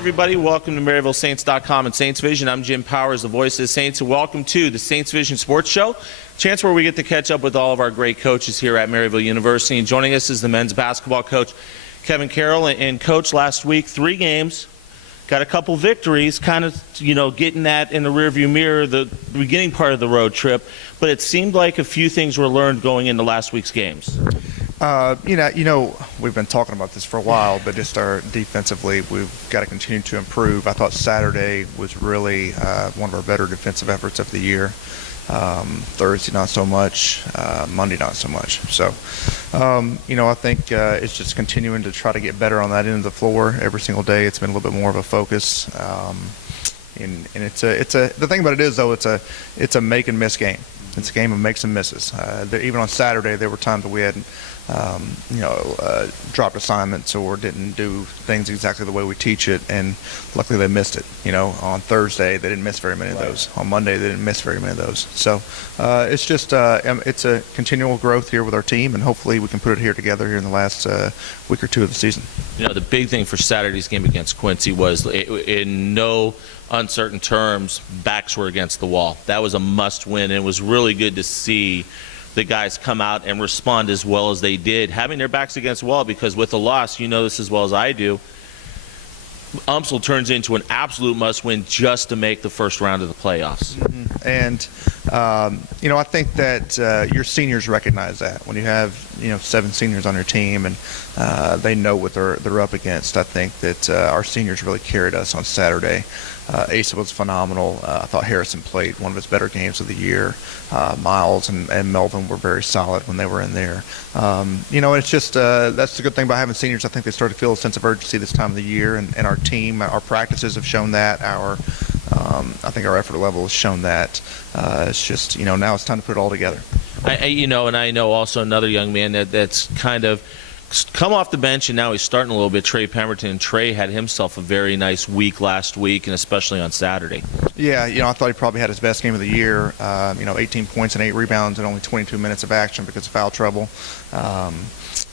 everybody. Welcome to MaryvilleSaints.com and Saints Vision. I'm Jim Powers, the voice of the Saints, and welcome to the Saints Vision Sports Show. Chance where we get to catch up with all of our great coaches here at Maryville University. And joining us is the men's basketball coach, Kevin Carroll. And Coach, last week, 3 games, got a couple victories, kind of, getting that in the rearview mirror, the beginning part of the road trip. But it seemed like a few things were learned going into last week's games. We've been talking about this for a while, but just defensively, we've got to continue to improve. I thought Saturday was really one of our better defensive efforts of the year. Thursday, not so much. Monday, not so much. So, I think it's just continuing to try to get better on that end of the floor every single day. It's been a little bit more of a focus. And the thing about it is, though, it's a make and miss game. It's a game of makes and misses. Even on Saturday, there were times that we had, dropped assignments or didn't do things exactly the way we teach it, and luckily they missed it. On Thursday, they didn't miss very many of those. On Monday, they didn't miss very many of those. So it's just it's a continual growth here with our team, and hopefully we can put it here together here in the last week or two of the season. The big thing for Saturday's game against Quincy was, in no uncertain terms, backs were against the wall. That was a must-win, and it was really good to see the guys come out and respond as well as they did, having their backs against the wall, because with a loss, this as well as I do, UMSL turns into an absolute must-win just to make the first round of the playoffs. Mm-hmm. And, I think that your seniors recognize that. When you have, 7 seniors on your team and they know what they're up against, I think that our seniors really carried us on Saturday. Asa was phenomenal. I thought Harrison played one of his better games of the year. Miles and Melvin were very solid when they were in there. It's just that's the good thing about having seniors. I think they start to feel a sense of urgency this time of the year, and our team, our practices have shown that. I think our effort level has shown that. It's just, now it's time to put it all together. And I know also another young man that's kind of come off the bench, and now he's starting a little bit, Trey Pemberton. Trey had himself a very nice week last week, and especially on Saturday. Yeah, I thought he probably had his best game of the year. 18 points and 8 rebounds and only 22 minutes of action because of foul trouble.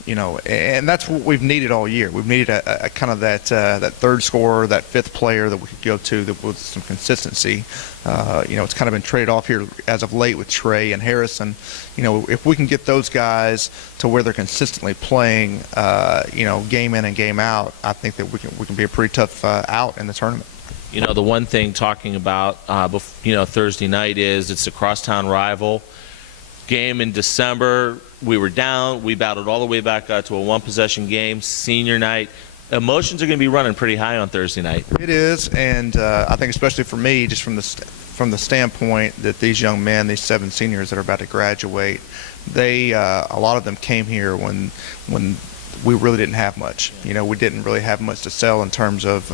And that's what we've needed all year. We've needed a kind of that third scorer, that fifth player that we could go to that with some consistency. It's kind of been traded off here as of late with Trey and Harrison. If we can get those guys to where they're consistently playing, game in and game out, I think that we can be a pretty tough out in the tournament. The one thing talking about, Thursday night is it's a crosstown rival game in December. We were down. We battled all the way back to a one-possession game. Senior night. Emotions are going to be running pretty high on Thursday night. It is, and I think especially for me, just from the standpoint that these young men, these 7 seniors that are about to graduate, they a lot of them came here when we really didn't have much. We didn't really have much to sell in terms of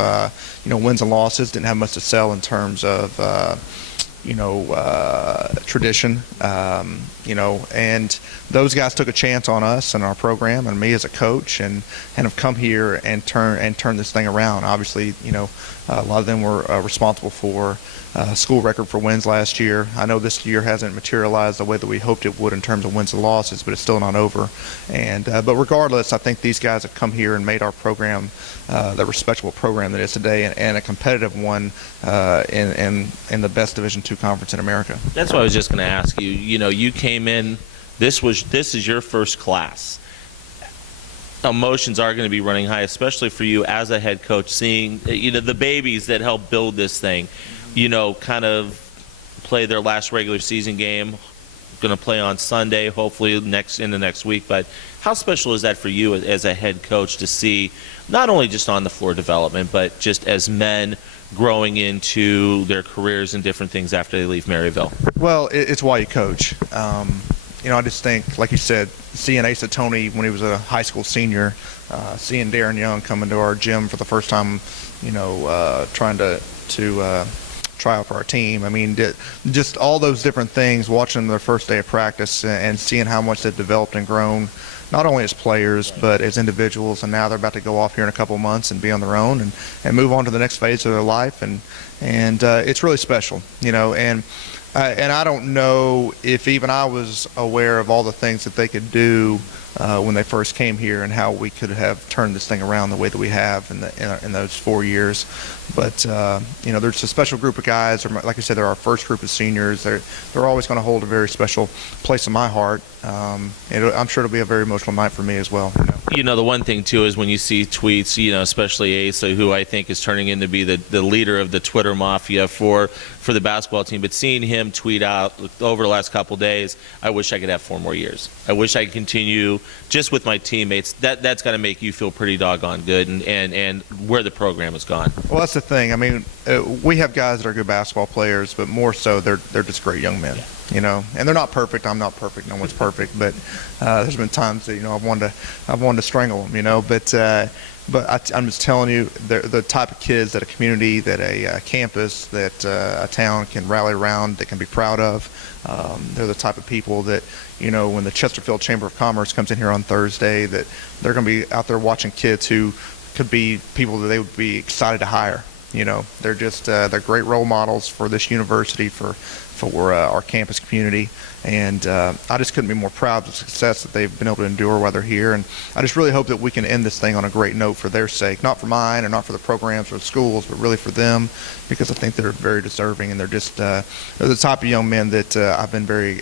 wins and losses. Didn't have much to sell in terms of tradition, and those guys took a chance on us and our program and me as a coach, and have come here and turn this thing around. Obviously, a lot of them were responsible for school record for wins last year. I know this year hasn't materialized the way that we hoped it would in terms of wins and losses, but it's still not over. And but regardless, I think these guys have come here and made our program the respectable program that it is today, and a competitive one in the best Division II conference in America. That's what I was just going to ask you. You came in. This is your first class. Emotions are going to be running high, especially for you as a head coach, seeing the babies that helped build this thing, kind of play their last regular season game, going to play on Sunday, hopefully in the next week. But how special is that for you as a head coach to see not only just on the floor development, but just as men growing into their careers and different things after they leave Maryville? Well, it's why you coach. I just think, like you said, seeing Asa Tony when he was a high school senior, seeing Darren Young come into our gym for the first time, trying to try out for our team. I mean, just all those different things, watching their first day of practice and seeing how much they've developed and grown, not only as players but as individuals. And now they're about to go off here in a couple of months and be on their own and move on to the next phase of their life. And it's really special, and I don't know if even I was aware of all the things that they could do when they first came here and how we could have turned this thing around the way that we have in those 4 years. But there's a special group of guys. Like I said, they're our first group of seniors. They're always going to hold a very special place in my heart. I'm sure it'll be a very emotional night for me as well. The one thing too is when you see tweets, especially Asa, who I think is turning into be the leader of the Twitter mafia for the basketball team, but seeing him tweet out over the last couple days, I wish I could have 4 more years. I wish I could continue just with my teammates. That's got to make you feel pretty doggone good and where the program has gone. Well, that's the thing. I mean, we have guys that are good basketball players, but more so they're just great young men. And they're not perfect. I'm not perfect. No one's perfect. But there's been times that I've wanted to strangle them. But I'm just telling you, they're the type of kids that a community, that a campus, that a town can rally around, that can be proud of. They're the type of people that when the Chesterfield Chamber of Commerce comes in here on Thursday, that they're going to be out there watching kids who could be people that they would be excited to hire. They're just they're great role models for this university, for our campus community, and I just couldn't be more proud of the success that they've been able to endure while they're here. And I just really hope that we can end this thing on a great note for their sake, not for mine or not for the programs or the schools, but really for them, because I think they're very deserving, and they're the type of young men that I've been very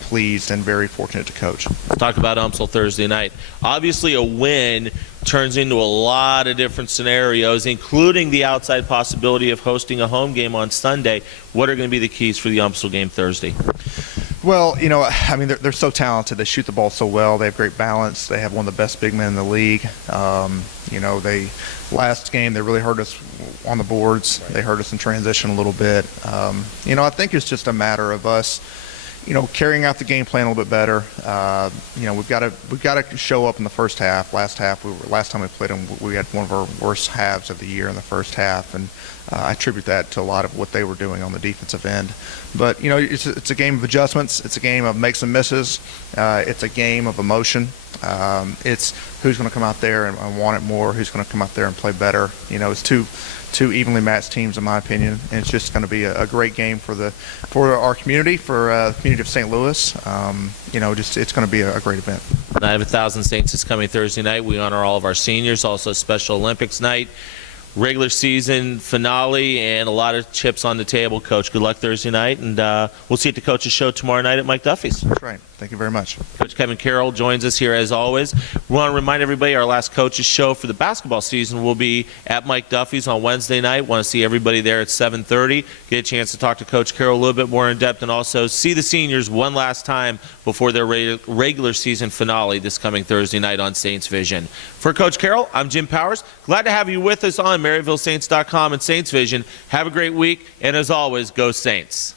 pleased and very fortunate to coach. Let's talk about UMSL Thursday night. Obviously, a win turns into a lot of different scenarios, including the outside possibility of hosting a home game on Sunday. What are going to be the keys for the UMSL game Thursday? Well, I mean, they're so talented. They shoot the ball so well. They have great balance. They have one of the best big men in the league. Last game, they really hurt us on the boards. They hurt us in transition a little bit. I think it's just a matter of us, carrying out the game plan a little bit better. We've got to show up in the first half. Last time we played them, we had one of our worst halves of the year in the first half, and I attribute that to a lot of what they were doing on the defensive end. But it's a game of adjustments. It's a game of makes and misses. It's a game of emotion. It's who's going to come out there and want it more. Who's going to come out there and play better. It's two evenly matched teams, in my opinion, and it's just going to be a great game for our community, for the community of St. Louis. It's going to be a great event. Night of 1,000 Saints is coming Thursday night. We honor all of our seniors. Also, Special Olympics night, regular season finale, and a lot of chips on the table. Coach, good luck Thursday night, and we'll see you at the coach's show tomorrow night at Mike Duffy's. That's right. Thank you very much. Coach Kevin Carroll joins us here as always. We want to remind everybody our last coach's show for the basketball season will be at Mike Duffy's on Wednesday night. Want to see everybody there at 7:30. Get a chance to talk to Coach Carroll a little bit more in depth, and also see the seniors one last time before their regular season finale this coming Thursday night on Saints Vision. For Coach Carroll, I'm Jim Powers. Glad to have you with us on MaryvilleSaints.com and Saints Vision. Have a great week, and as always, go Saints.